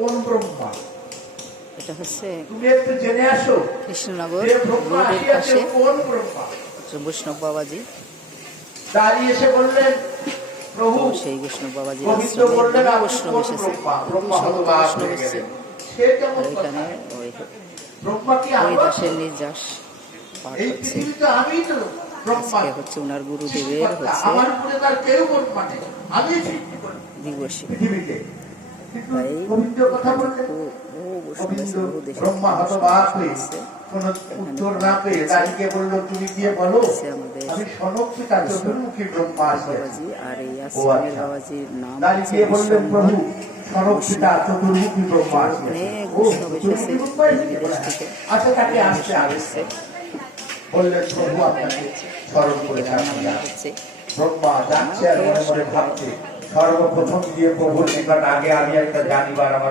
কোন ব্রহ্মা? এটা হচ্ছে তুমি একটু জেনে আসো কৃষ্ণনগর যে ব্রহ্মা রোডের আসিয়াছে পাশে কোন ব্রহ্মা? বৈষ্ণব বাবাজি। দাঁড়িয়ে এসে বললেন, প্রভু তো সেই বৈষ্ণব বাবাজির গোবিন্দ আশ্রমে বললেন বহু আপনি বৈষ্ণব কোন এসেছে, ব্রহ্মা? দুই ব্রহ্মা শত হতবাক বৈষ্ণব হয়ে এসেছে। গেলেন। সে কেমন আর কথা? এখানে ওই ব্রহ্মা কি আরো আছে? হরিদাসের নির্যাস পাঠ এই হচ্ছে। পৃথিবীতে আমি তো ব্রহ্মা, আজকে হচ্ছে ওনার গুরুদেবের সৃষ্টিকর্তা। হচ্ছে আমার উপরে তার কেউ ব্রহ্মা নেই, আমি সৃষ্টি করি দিবসী। পৃথিবীতে। কিন্তু তাই গোবিন্দ কথা বললেন, বহু বৈষ্ণব গোবিন্দ এসে, বহু দেশে ব্রহ্মা হতবাক হয়ে এসছে। কোন এখানে উত্তর না পেয়ে দাঁড়িয়ে বলল, তুমি গিয়ে বলো হচ্ছে আমাদের আমি সনক পিতা চতুর্মুখী ব্রহ্মা আসিয়াছি। বাবাজি। আর এই ও আশ্রমের আচ্ছা। বাবাজির নাম দাঁড়িয়ে হচ্ছে গিয়ে বললেন, প্রভু বিশ্বম্ভর। সনক পিতা চতুর্মুখী ব্রহ্মা আসিয়াছি। অনেক ও বৈষ্ণব এসেছে চতুর্মুখী ব্রহ্মা এসেছে? বিদেশ থেকে, আচ্ছা, তাকে অনেক আসতে বৈষ্ণব আসছে। এসেছে। বললেন, প্রভু আপনাকে স্মরণ করে রান্না বান্না হচ্ছে। ব্রহ্মা যাচ্ছে আর মনে মনে ভাবছে, সর্বপ্রথম গিয়ে প্রভুর নিকট আগে আমি একটা জানিবার আমার